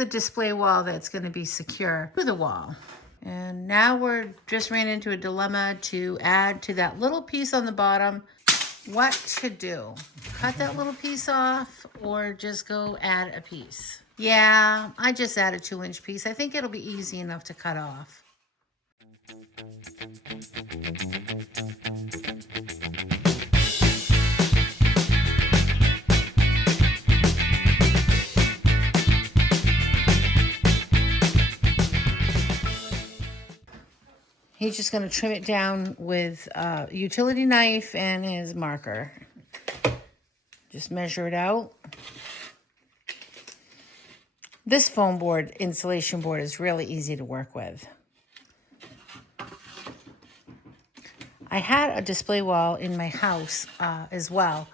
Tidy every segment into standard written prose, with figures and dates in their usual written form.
the display wall that's going to be secure to the wall. And now we're just ran into a dilemma to add to that little piece on the bottom. What to do? Cut that little piece off or just go add a piece? Yeah, I just add a 2-inch piece. I think it'll be easy enough to cut off. He's just going to trim it down with a utility knife and his marker. Just measure it out. This foam board, insulation board, is really easy to work with. I had a display wall in my house as well.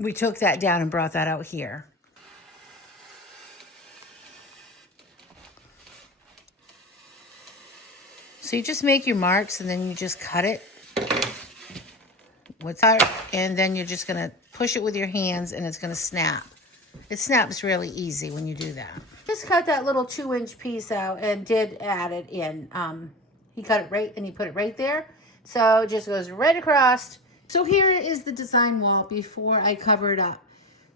We took that down and brought that out here. So you just make your marks and then you just cut it with that, and then you're just gonna push it with your hands and it's gonna snap. It snaps really easy when you do that. Just cut that little 2-inch piece out and did add it in. He cut it right and he put it right there. So it just goes right across. So here is the design wall before I cover it up.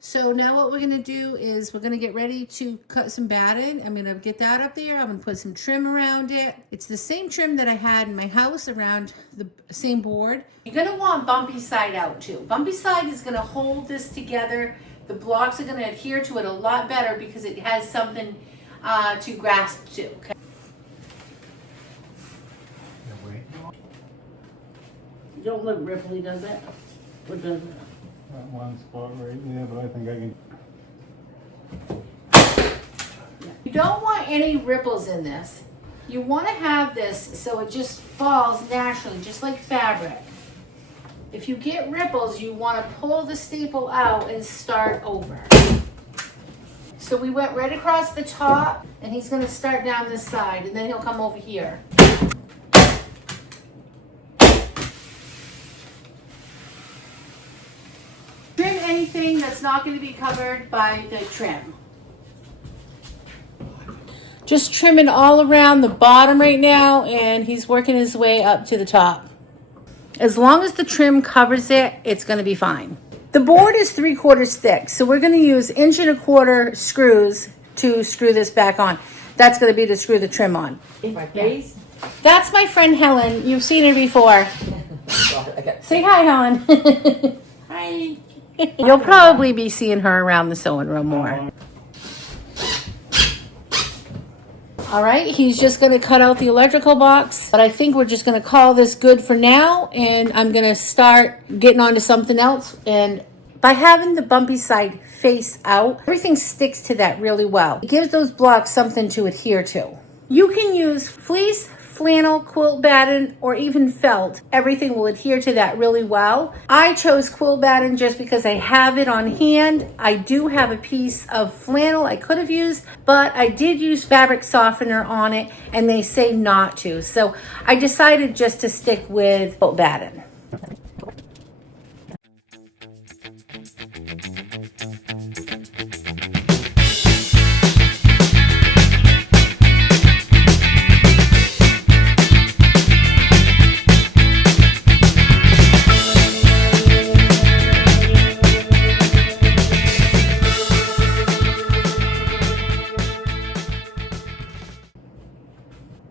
So now what we're gonna do is we're gonna get ready to cut some batting. I'm gonna get that up there. I'm gonna put some trim around it. It's the same trim that I had in my house around the same board. You're gonna want bumpy side out too. Bumpy side is gonna hold this together. The blocks are gonna adhere to it a lot better because it has something to grasp to, okay? You don't look ripply, does it? What does it? That one spot right there, but I think I can. You don't want any ripples in this. You want to have this so it just falls naturally, just like fabric. If you get ripples, you want to pull the staple out and start over. So we went right across the top, and he's going to start down this side, and then he'll come over here. Trim anything that's not going to be covered by the trim. Just trimming all around the bottom right now, and he's working his way up to the top. As long as the trim covers it, it's going to be fine. The board is 3/4 thick, so we're going to use 1¼ screws to screw this back on. That's going to be to screw the trim on. My face? That's my friend Helen. You've seen her before. Say hi, Helen. Hi. You'll probably be seeing her around the sewing room more. All right, he's just going to cut out the electrical box, but I think we're just going to call this good for now, and I'm going to start getting on to something else. And by having the bumpy side face out, everything sticks to that really well. It gives those blocks something to adhere to. You can use fleece, flannel, quilt batting, or even felt. Everything will adhere to that really well. I chose quilt batting just because I have it on hand. I do have a piece of flannel I could have used, but I did use fabric softener on it, and they say not to. So I decided just to stick with quilt batting.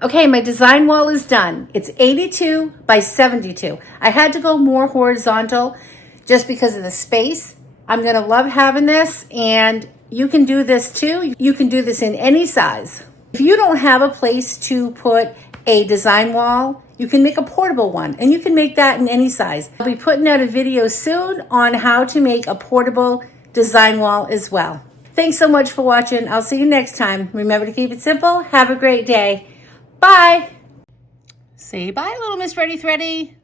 Okay, my design wall is done. It's 82 by 72. I had to go more horizontal just because of the space. I'm gonna love having this, and you can do this too. You can do this in any size. If you don't have a place to put a design wall, you can make a portable one, and you can make that in any size. I'll be putting out a video soon on how to make a portable design wall as well. Thanks so much for watching. I'll see you next time. Remember to keep it simple. Have a great day. Bye. Say bye, little Miss Reddy Thready.